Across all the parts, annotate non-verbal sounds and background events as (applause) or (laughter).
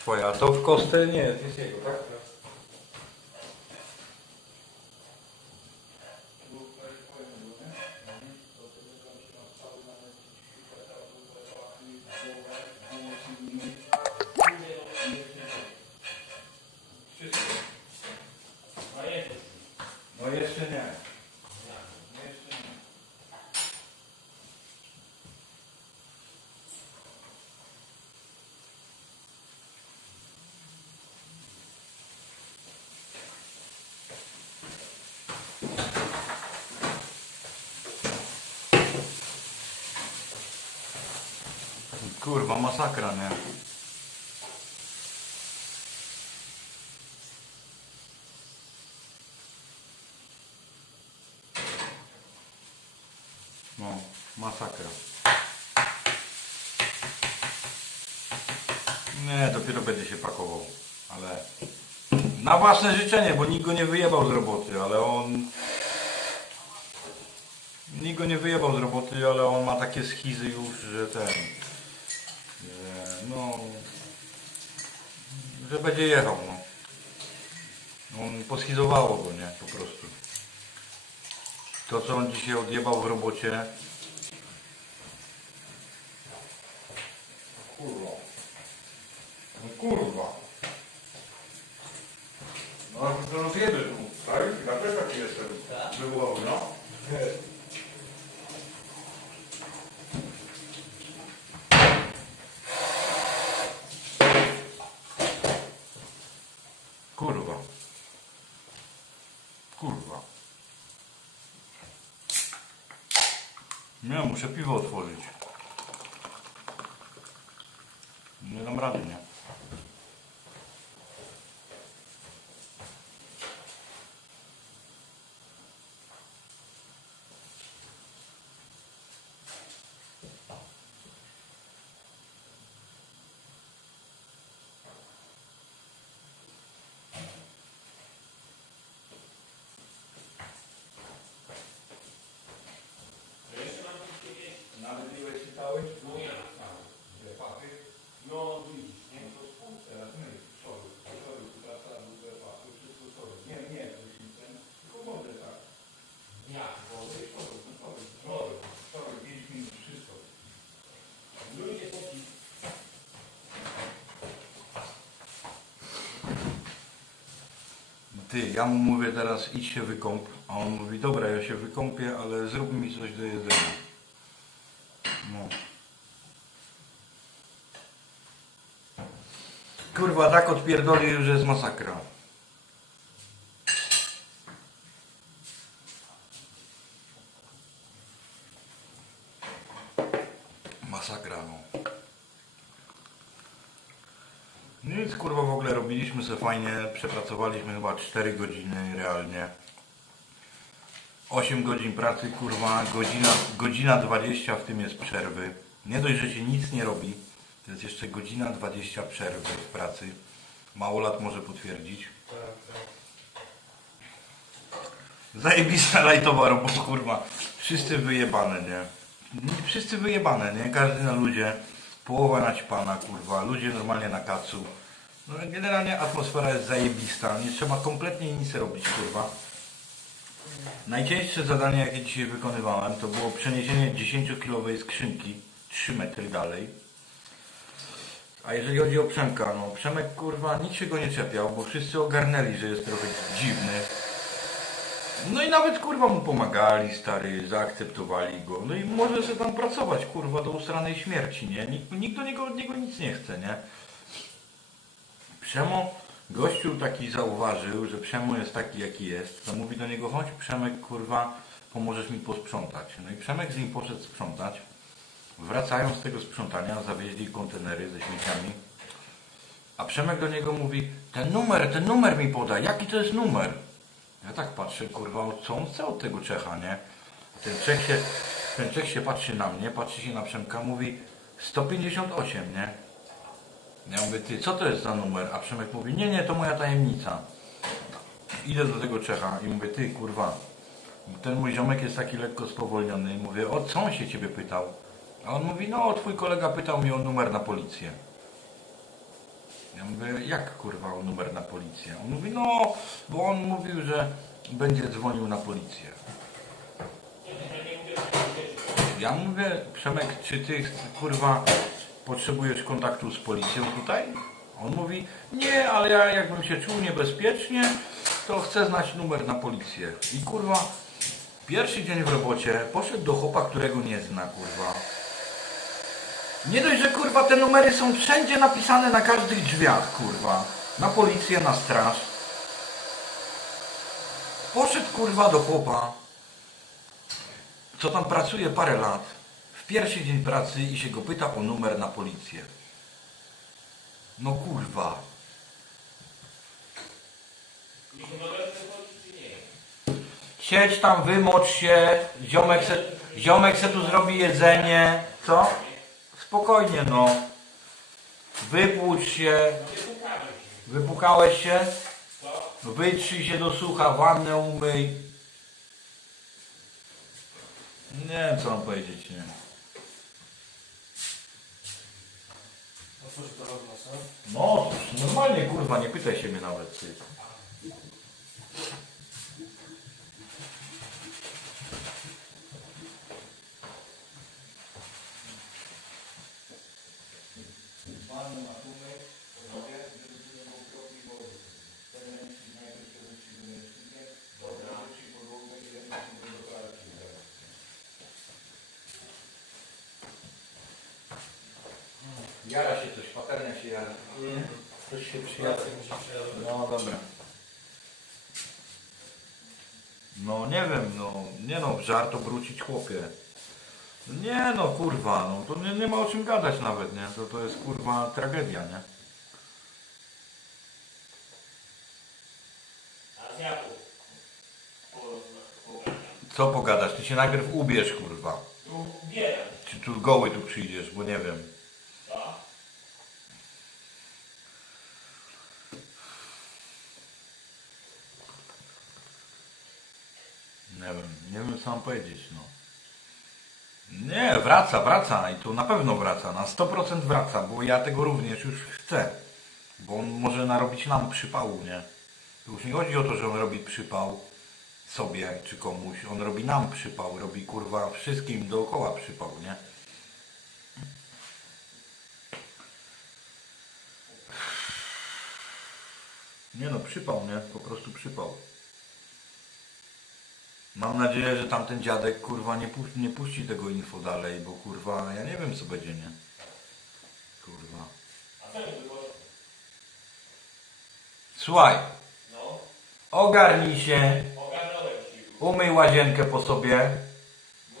Twoja, to w kostce nie jest, jest jego, tak? Kurwa, masakra, nie? No, masakra. Nie, dopiero będzie się pakował, ale na własne życzenie, bo nikt go nie wyjebał z roboty, ale on nikt go nie wyjebał z roboty, ale on ma takie schizy już, że ten, że no, że będzie jechał, no. On poschizowało go, nie, po prostu. To, co on dzisiaj odjebał w robocie, Kurwa. No kurwa. No, to rozjeby tu, tak? Ja też taki jestem. Było, no. (laughs) piwo otworzyć. Ty, ja mu mówię teraz idź się wykąp, a on mówi dobra, ja się wykąpię, ale zrób mi coś do jedzenia. No. Kurwa, tak odpierdolił, że jest masakra. Masakra, no. Nic kurwa w ogóle sobie fajnie, przepracowaliśmy chyba 4 godziny realnie. 8 godzin pracy, kurwa, godzina, godzina 20 w tym jest przerwy. Nie dość, że się nic nie robi, to jest jeszcze godzina 20 przerwy w pracy. Mało lat może potwierdzić. Zajebista lajtowa robota, kurwa. Wszyscy wyjebane? Nie, Wszyscy wyjebane, nie? Każdy na ludzie. Połowa naćpana, kurwa. Ludzie normalnie na kacu. No generalnie atmosfera jest zajebista. Nie trzeba kompletnie nic robić, kurwa. Najcięższe zadanie, jakie dzisiaj wykonywałem, to było przeniesienie 10-kilowej skrzynki 3 metry dalej. A jeżeli chodzi o Przemka, no Przemek kurwa nikt się go nie czepiał, bo wszyscy ogarnęli, że jest trochę dziwny. No i nawet kurwa mu pomagali, stary, zaakceptowali go. No i może sobie tam pracować, kurwa, do usranej śmierci, nie? Nikt, nikt do niego, od niego nic nie chce, nie? Przemo, gościu taki zauważył, że Przemo jest taki, jaki jest, to mówi do niego, chodź Przemek, kurwa, pomożesz mi posprzątać. No i Przemek z nim poszedł sprzątać. Wracają z tego sprzątania, zawieźli kontenery ze śmieciami. A Przemek do niego mówi, ten numer, ten numer mi podaj, jaki to jest numer? Ja tak patrzę, kurwa, co on chce od tego Czecha, nie? Ten Czech się, ten Czech się patrzy na mnie, patrzy się na Przemka, mówi 158, nie? Ja mówię, ty, co to jest za numer? A Przemek mówi, nie, nie, to moja tajemnica. Idę do tego Czecha i mówię, ty, kurwa, ten mój ziomek jest taki lekko spowolniony. Mówię, o co on się ciebie pytał? A on mówi, no, twój kolega pytał mnie o numer na policję. Ja mówię, jak kurwa o numer na policję? On mówi, no, bo on mówił, że będzie dzwonił na policję. Ja mówię, Przemek, czy ty kurwa potrzebujesz kontaktu z policją tutaj? On mówi, nie, ale ja jakbym się czuł niebezpiecznie, to chcę znać numer na policję. I kurwa, pierwszy dzień w robocie poszedł do chłopa, którego nie zna, kurwa. Nie dość, że kurwa te numery są wszędzie napisane na każdych drzwiach, kurwa. Na policję, na straż. Poszedł kurwa do chłopa, co tam pracuje parę lat, pierwszy dzień pracy i się go pyta o numer na policję. No kurwa. Siedź tam, wymocz się, ziomek se, ziomek se tu zrobi jedzenie, co? Spokojnie no. Wypłucz się, wypukałeś się, wytrzyj się do sucha, wannę umyj. Nie wiem co mam powiedzieć, nie. To. No, normalnie kurwa, nie pytaj się mnie nawet. Ty. Jara się coś, patelnia się jara. Coś się przyjara. No dobra. No nie wiem, no nie no, w żart obrócić chłopie. Nie no kurwa, no to nie, nie ma o czym gadać nawet, nie? To, to jest kurwa tragedia, nie? A z jaką? Co pogadasz? Ty się najpierw ubierz kurwa. Tu bieram. Czy tu goły tu przyjdziesz, bo nie wiem. Nie wiem, nie wiem co mam powiedzieć, no. Nie, wraca, wraca i to na pewno wraca, na 100% wraca, bo ja tego również już chcę. Bo on może narobić nam przypału, nie? To już nie chodzi o to, że on robi przypał sobie czy komuś, on robi nam przypał, robi kurwa wszystkim dookoła przypał, nie? Nie no, przypał, nie? Po prostu przypał. Mam nadzieję, że tamten dziadek kurwa nie, pu- nie puści tego info dalej, bo kurwa ja nie wiem co będzie, nie? Kurwa. A co mi było? Słuchaj, No, ogarnij się, umyj łazienkę po sobie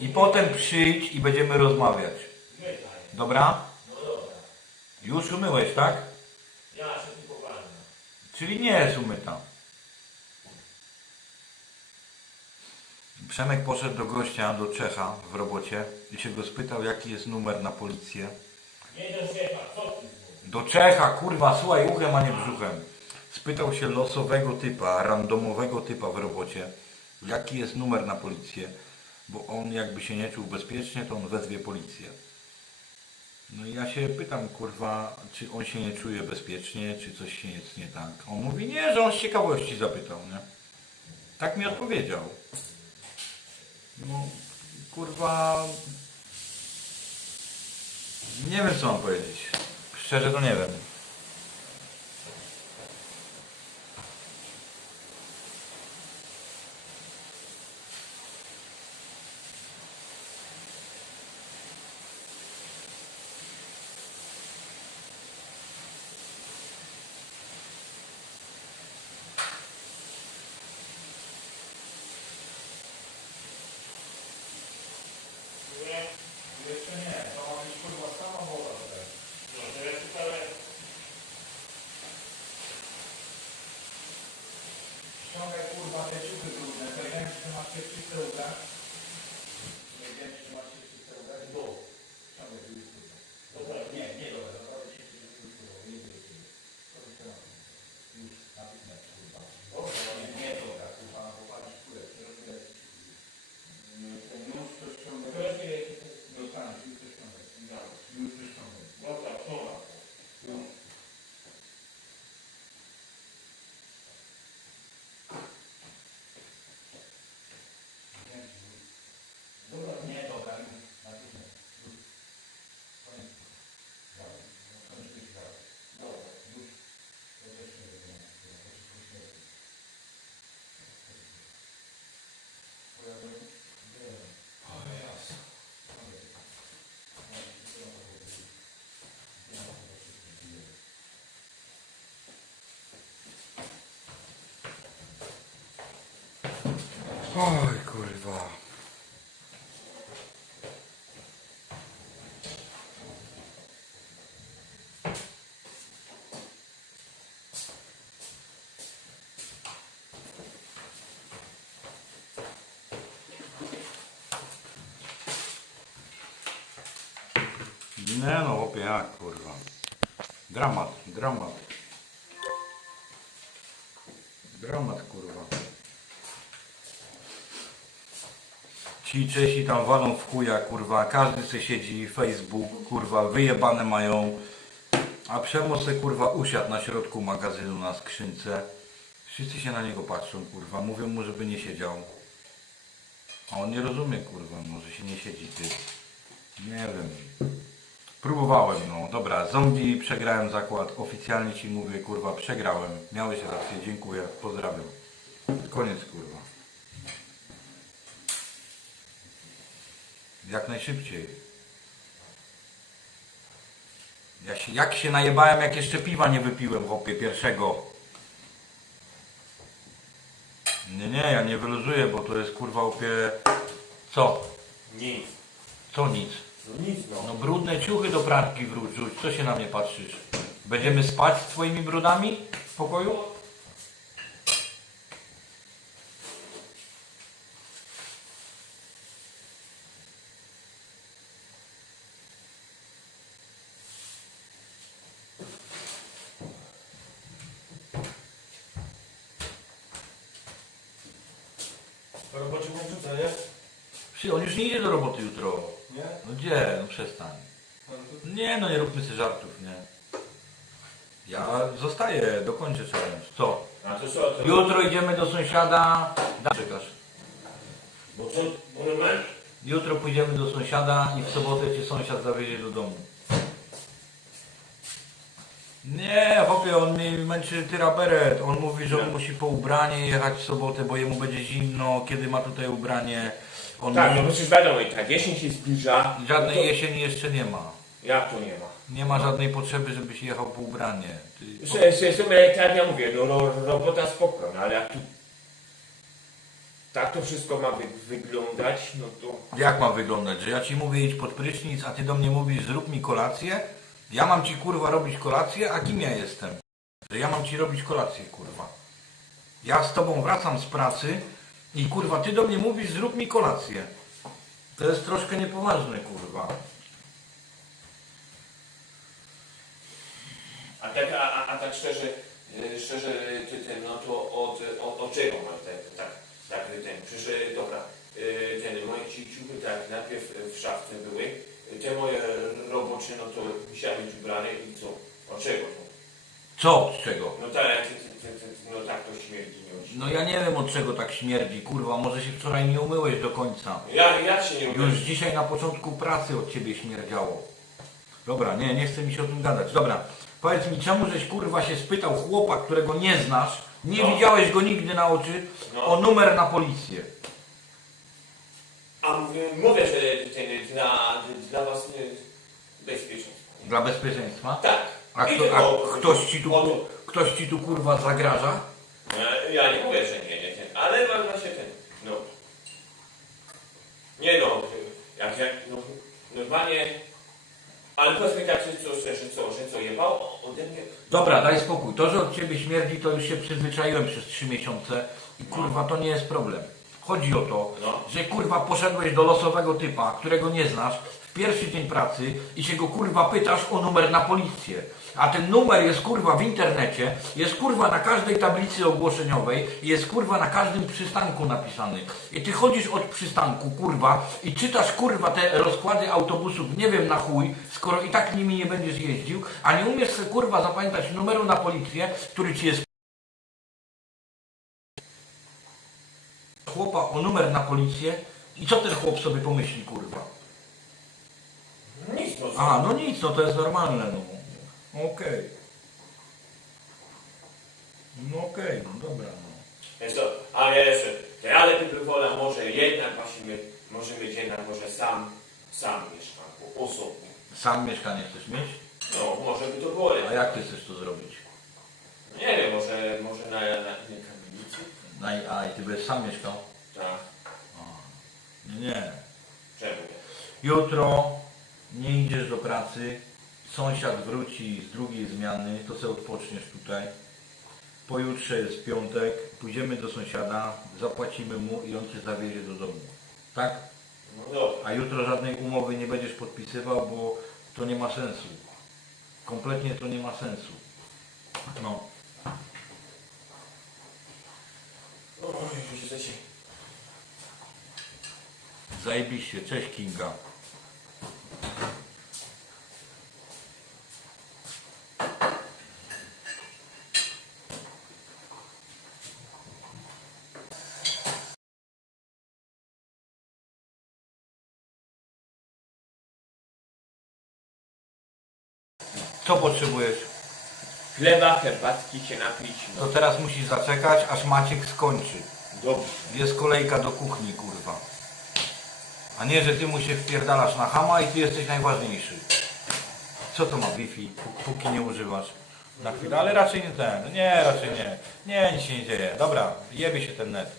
i potem przyjdź i będziemy rozmawiać. Dobra? No dobra. Już umyłeś, tak? Ja się. Czyli nie jest umyta. Przemek poszedł do gościa, do Czecha w robocie i się go spytał jaki jest numer na policję. Nie do szefa, co ty? Do Czecha, kurwa, słuchaj uchem, a nie brzuchem. Spytał się losowego typa, randomowego typa w robocie, jaki jest numer na policję, bo on jakby się nie czuł bezpiecznie, to on wezwie policję. No i ja się pytam, kurwa, czy on się nie czuje bezpiecznie, czy coś się jest nie tak. On mówi, nie, że on z ciekawości zapytał, nie? Tak mi odpowiedział. No, kurwa, nie wiem co mam powiedzieć. Szczerze to nie wiem. Nie? Jeszcze nie, to ma być kurwa sama woda tutaj. No, to ja szukałem Oj kurwa. Nie no, chłopie, jak kurwa. Dramat. Dramat, Ci Czesi tam walą w chuja, kurwa. Każdy se siedzi, Facebook, kurwa, wyjebane mają. A Przemo se, kurwa, usiadł na środku magazynu na skrzynce. Wszyscy się na niego patrzą, kurwa. Mówią mu, żeby nie siedział. A on nie rozumie, kurwa, może się nie siedzi, ty. Nie wiem. Próbowałem, no dobra, zombie, przegrałem zakład, oficjalnie ci mówię, kurwa, przegrałem. Miałeś rację, dziękuję, pozdrawiam. Koniec, kurwa. Jak najszybciej. Ja się, jak się najebałem, jak jeszcze piwa nie wypiłem, chłopie, pierwszego. Nie, nie, ja nie wyluzuję, bo to jest, kurwa, opie... Co? Nic. Co nic? No nic no. No brudne ciuchy do pralki wrócić, co się na mnie patrzysz? Będziemy spać z twoimi brudami w pokoju? Po robocie włączył, co nie? Przy, on już nie idzie do roboty jutro. Nie? No gdzie? No przestań. Nie no, nie róbmy sobie żartów, nie. Ja zostaję, dokończę challenge. Co? A to co? To... Jutro idziemy do sąsiada. Da, czekasz. Bo co? Monument? Jutro pójdziemy do sąsiada i w sobotę cię sąsiad zawiezie do domu. Nie, chłopie, on mnie męczy tyra beret. On mówi, że on musi po ubranie jechać w sobotę, bo jemu będzie zimno, kiedy ma tutaj ubranie. On Tak, no mówi, przecież wiadomo, i tak jesień się zbliża. żadnej no to... jesieni jeszcze nie ma. Jak to nie ma? Nie ma żadnej potrzeby, żebyś jechał po ubranie. Ty... Słuchaj, tak jak ja mówię, no ro, robota spoko, no ale jak tu tak to wszystko ma wy, wyglądać, no to... Jak ma wyglądać? Że ja ci mówię idź pod prysznic, a ty do mnie mówisz zrób mi kolację? Ja mam ci kurwa robić kolację, a kim ja jestem? Że ja mam ci robić kolację, kurwa. Ja z tobą wracam z pracy i kurwa ty do mnie mówisz zrób mi kolację. To jest troszkę niepoważne, kurwa. A tak, a, a, tak szczerze, e, szczerze, ty, ten, no to od, od, od czego mam ten, tak, tak, ten, przecież, e, dobra, ten, moje ci ciuchy, tak, najpierw w szafce były, te moje robocze, no to musiały być ubrane i co, od czego to? Co z czego? No tak, no tak to śmierdzi. No ja nie wiem od czego tak śmierdzi, kurwa. Może się wczoraj nie umyłeś do końca. Ja, ja się nie Już lubię. dzisiaj na początku pracy od ciebie śmierdziało. Dobra, nie, nie chce mi się o tym gadać. Dobra, powiedz mi, czemu żeś kurwa się spytał chłopa, którego nie znasz, nie No. widziałeś go nigdy na oczy, No. o numer na policję? A mówię, mówię, że ten, dla, dla was nie, bezpieczeństwa. Dla bezpieczeństwa? Tak. A, I kto, tylko- a ktoś, ci tu, o- ktoś ci tu kurwa zagraża? Ja, ja nie mówię, że nie, nie ten, ale wa- właśnie ten, no. Nie no, jak ja, no, normalnie, ale powiedz mi tak, że co, że co, że co, jebał ode mnie? Dobra, daj spokój. To, że od ciebie śmierdzi, to już się przyzwyczaiłem przez trzy miesiące i kurwa to nie jest problem. Chodzi o to, No. że kurwa poszedłeś do losowego typa, którego nie znasz, w pierwszy dzień pracy i się go kurwa pytasz o numer na policję. A ten numer jest kurwa w internecie, jest kurwa na każdej tablicy ogłoszeniowej, jest kurwa na każdym przystanku napisany. I ty chodzisz od przystanku kurwa i czytasz kurwa te rozkłady autobusów, nie wiem na chuj, skoro i tak nimi nie będziesz jeździł, a nie umiesz sobie kurwa zapamiętać numeru na policję, który ci jest chłopa o numer na policję i co ten chłop sobie pomyśli kurwa? Nic, no, A, no nic, no to jest normalne, no. Okej. No okej, no dobra, no. Więc to, ale jeszcze, to ale bym wolał może jednak właśnie, my, może mieć jednak, może sam, sam mieszkam, osobnie. Sam mieszkanie chcesz mieć? No, może by to było A lepiej. jak ty chcesz to zrobić? Nie wiem, może, może na, na kamienicy? No i, a, i ty będziesz sam mieszkał? Tak. Nie. Czemu? Jutro nie idziesz do pracy, sąsiad wróci z drugiej zmiany, to sobie odpoczniesz tutaj. Pojutrze jest piątek, pójdziemy do sąsiada, zapłacimy mu i on cię zawiezie do domu. Tak? No dobra. A jutro żadnej umowy nie będziesz podpisywał, bo to nie ma sensu. Kompletnie to nie ma sensu. No. Oj, jesteś... Zajebiście, cześć Kinga. Co? Chleba, herbatki się napić. To No teraz musisz zaczekać, aż Maciek skończy. dobrze. Jest kolejka do kuchni, kurwa. A nie, że ty mu się wpierdalasz na hama i ty jesteś najważniejszy. Co to ma Wi-Fi, pó- póki nie używasz? Na chwilę, ale raczej nie ten. Nie, raczej nie. Nie, nic się nie dzieje. Dobra, jebie się ten net.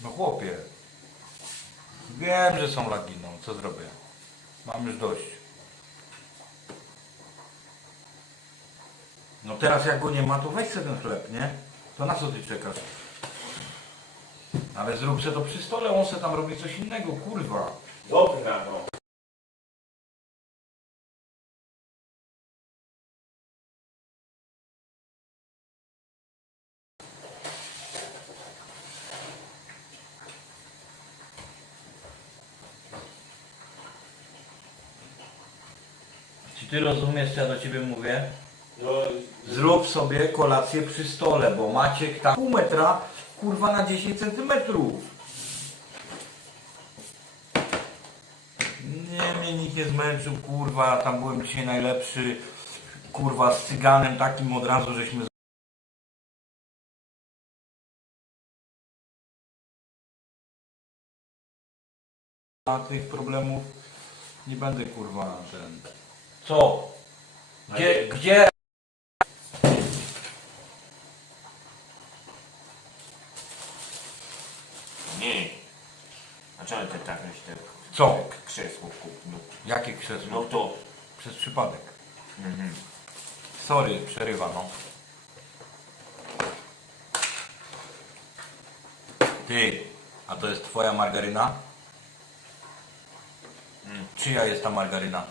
No chłopie. Wiem, że są lagi, no. Co zrobię? Mam już dość. No teraz jak go nie ma, to weź sobie ten chleb, nie? To na co ty czekasz? Ale zrób se to przy stole, on se tam robi coś innego, kurwa. Dobra, no. Czy ty rozumiesz, co ja do ciebie mówię? Zrób sobie kolację przy stole, bo Maciek tam pół metra, kurwa na 10 centymetrów. Nie, mnie nikt nie zmęczył, kurwa, tam byłem dzisiaj najlepszy, kurwa, z cyganem takim od razu, żeśmy a tych problemów nie będę, kurwa, ten... Co? Gdzie, gdzie nie. A czemu ty tak myślisz? Co? Krzesło kupił. Jakie krzesło? No to... Przez przypadek. Mhm. Sorry, przerywa no. Ty, a to jest twoja margaryna? Czyja jest ta margaryna?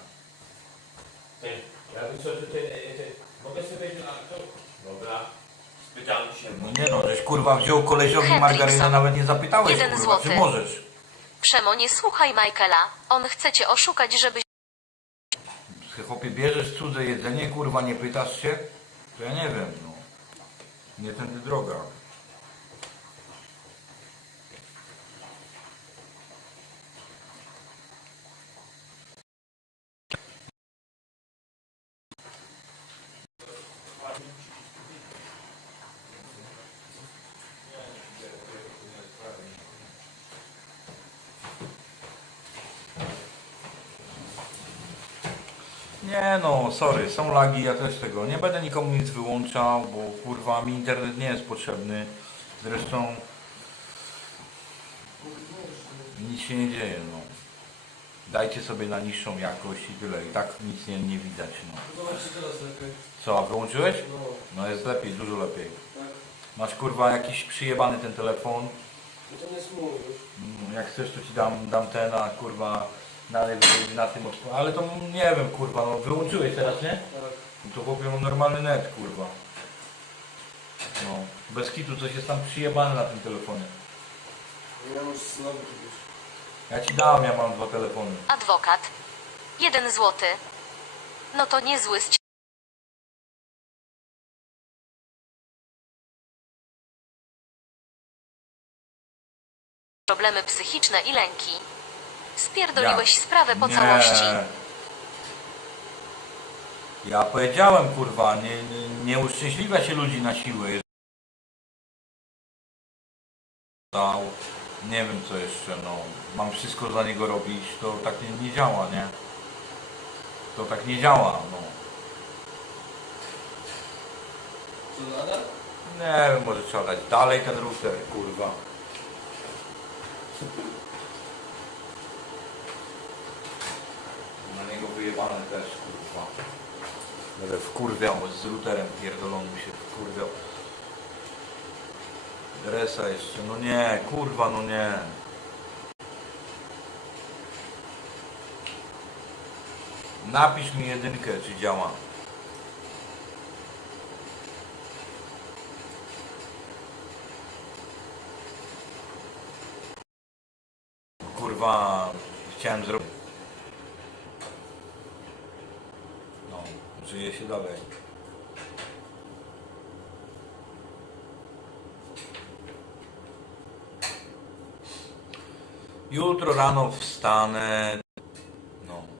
Ty, ja bym co, ty, ty, ty, mogę sobie wejść na to? Dobra. Się. No nie no, żeś kurwa wziął kolesiowi Hendrickson. margarynę, nawet nie zapytałeś Jeden kurwa, złoty. czy możesz? Przemo, nie słuchaj Michaela. On chce cię oszukać, żebyś Chłopie, bierzesz cudze jedzenie, kurwa, nie pytasz się? To ja nie wiem, no. Nie tędy droga. Nie no, sorry, są lagi, ja też tego. Nie będę nikomu nic wyłączał, bo kurwa mi internet nie jest potrzebny. Zresztą nic się nie dzieje, no. Dajcie sobie na niższą jakość i tyle. I tak nic nie, nie widać, no. Zobaczcie teraz lepiej. Co, wyłączyłeś? No, No jest lepiej, dużo lepiej. tak. Masz kurwa jakiś przyjebany ten telefon. No to nie jest mój już. Mm, Jak chcesz, to ci dam, dam ten, a kurwa na, na tym odp- Ale to nie wiem, kurwa, no wyłączyłeś teraz, nie? No To chłopie mam normalny net, kurwa. No, bez kitu coś jest tam przyjebane na tym telefonie. Ja już znowu kiedyś. Ja ci dam, ja mam dwa telefony. adwokat. Jeden złoty. No to niezły z cie- Problemy psychiczne i lęki. Spierdoliłeś Ja- sprawę po Nie. całości. Ja powiedziałem, kurwa, nie, nie, uszczęśliwia się ludzi na siłę. Dał, nie wiem co jeszcze, no. Mam wszystko dla niego robić, to tak nie, nie działa, nie? To tak nie działa, no. Co nadal? Nie wiem, może trzeba dać dalej ten router, kurwa. Na niego wyjebane też, kurwa. Będę wkurwiał, z routerem pierdolonym się wkurwiał. Resa jeszcze, no nie, kurwa, no nie. Napisz mi jedynkę, czy działa. Kurwa, chciałem zrobić. No, żyje się dalej. Jutro rano wstanę,